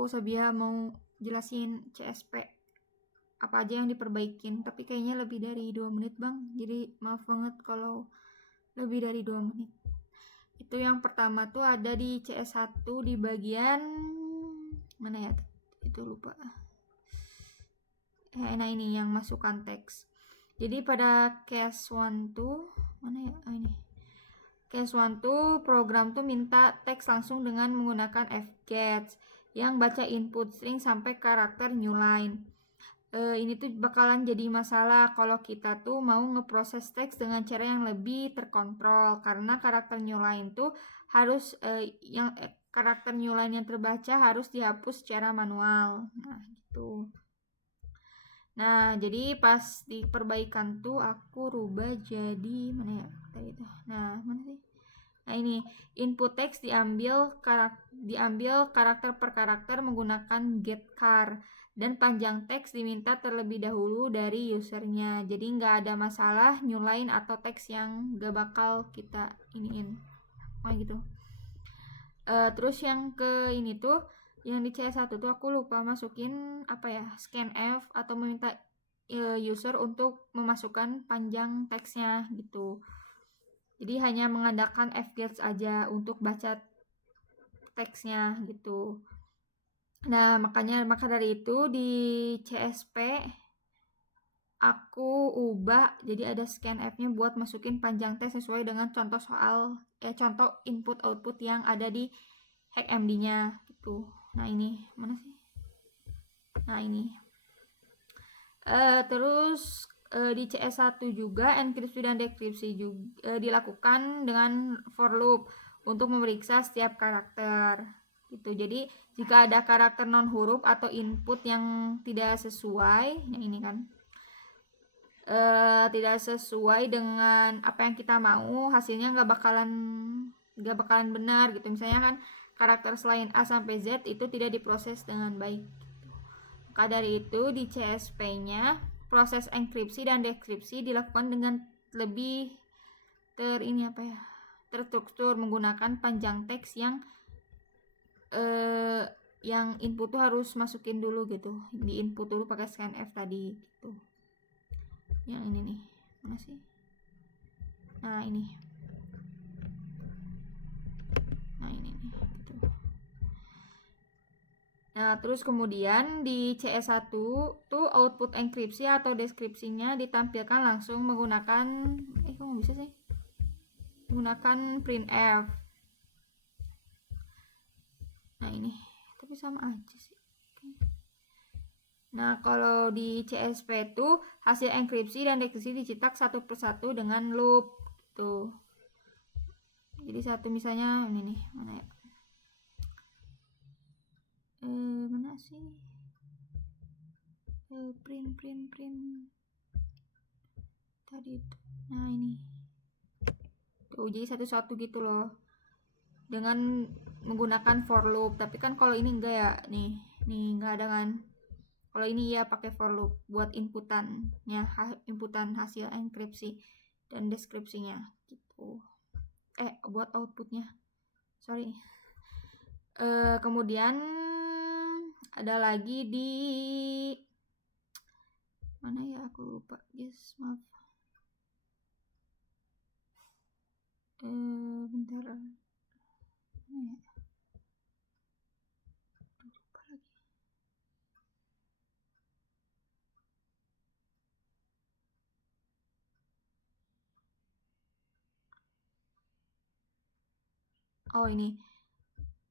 aku Sabia mau jelasin CSP apa aja yang diperbaikin, tapi kayaknya lebih dari 2 menit bang, jadi maaf banget kalau lebih dari 2 menit. Itu yang pertama tuh ada di CS1 di bagian mana ya, itu lupa. Nah ini yang masukkan teks. Jadi pada case 1 tuh mana ya, ini case 1 tuh program tuh minta teks langsung dengan menggunakan fgets yang baca input string sampai karakter new line. Ini tuh bakalan jadi masalah kalau kita tuh mau ngeproses teks dengan cara yang lebih terkontrol, karena karakter new line tuh harus karakter new line yang terbaca harus dihapus secara manual. Nah gitu. Nah jadi pas di perbaikan tuh aku rubah jadi mana ya tadi tuh. Nah mana sih? Nah ini input teks diambil karakter per karakter menggunakan getChar, dan panjang teks diminta terlebih dahulu dari usernya. Jadi nggak ada masalah new line atau teks yang nggak bakal kita iniin. Gitu. Terus yang ke ini tuh yang di CS1 tuh aku lupa masukin apa ya, scanf atau meminta user untuk memasukkan panjang teksnya gitu. Jadi hanya mengandalkan fgets aja untuk baca teksnya gitu. Nah maka dari itu di CSP aku ubah jadi ada scanf-nya buat masukin panjang teks sesuai dengan contoh contoh input output yang ada di hackmd-nya gitu. Nah ini mana sih? Nah ini terus di CS1 juga enkripsi dan dekripsi juga dilakukan dengan for loop untuk memeriksa setiap karakter gitu. Jadi jika ada karakter non huruf atau input yang tidak sesuai, yang ini kan tidak sesuai dengan apa yang kita mau, hasilnya nggak bakalan benar gitu. Misalnya kan karakter selain A sampai Z itu tidak diproses dengan baik. Maka dari itu di CSP-nya proses enkripsi dan dekripsi dilakukan dengan lebih terstruktur menggunakan panjang teks yang input tuh harus masukin dulu gitu, di input dulu pakai scanf tadi gitu. Yang ini nih mana sih? Nah ini nih gitu. Nah terus kemudian di CS1 tuh output enkripsi atau deskripsinya ditampilkan langsung menggunakan kok nggak bisa sih, menggunakan printf. Nah ini tapi sama aja sih. Nah kalau di CSP tuh hasil enkripsi dan dekripsi dicetak satu persatu dengan loop tuh. Jadi satu misalnya ini nih mana ya, mana sih, print tadi itu. Nah ini tuh jadi satu-satu gitu loh dengan menggunakan for loop. Tapi kan kalau ini enggak ya, nih enggak ada kan. Kalau ini ya pakai for loop buat inputan hasil enkripsi dan deskripsinya gitu. Buat outputnya, sorry. Kemudian ada lagi di mana ya, aku lupa guys, maaf. Bentar. Mana ya? Lupa lagi. Oh ini.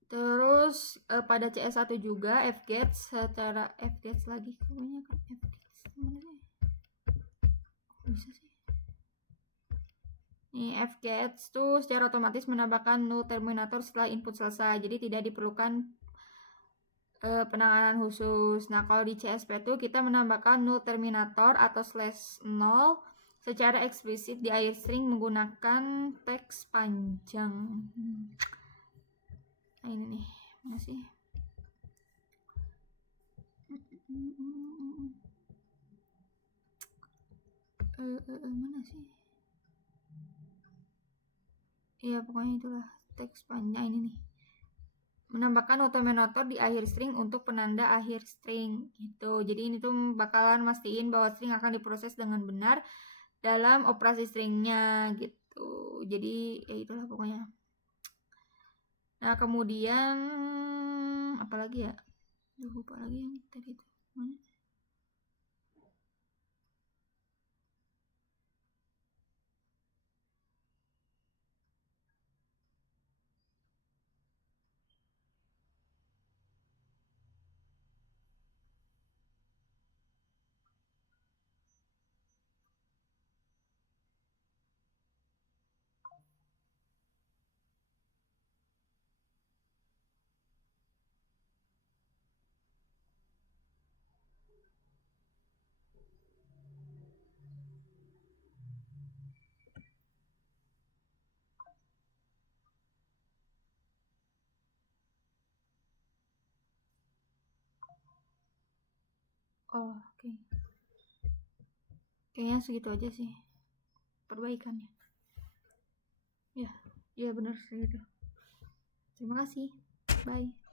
Terus pada CS1 juga fgets lagi kebanyakan fgets mana sih? Bisa sih. Nih fgets tuh secara otomatis menambahkan null terminator setelah input selesai. Jadi tidak diperlukan penanganan khusus. Nah kalau di CSP tuh kita menambahkan null terminator atau /0 secara eksplisit di akhir string menggunakan teks panjang. Nah ini nih mana sih? Mana sih? Iya pokoknya itulah teks panjang ini nih. menambahkan automator di akhir string untuk penanda akhir string gitu. Jadi ini tuh bakalan mastiin bahwa string akan diproses dengan benar dalam operasi stringnya gitu. Jadi ya itulah pokoknya. Nah kemudian apa lagi ya? Lupa lagi yang tadi itu mana? Oh, oke. Kayaknya segitu aja sih perbaikannya. Ya, ya benar segitu. Terima kasih. Bye.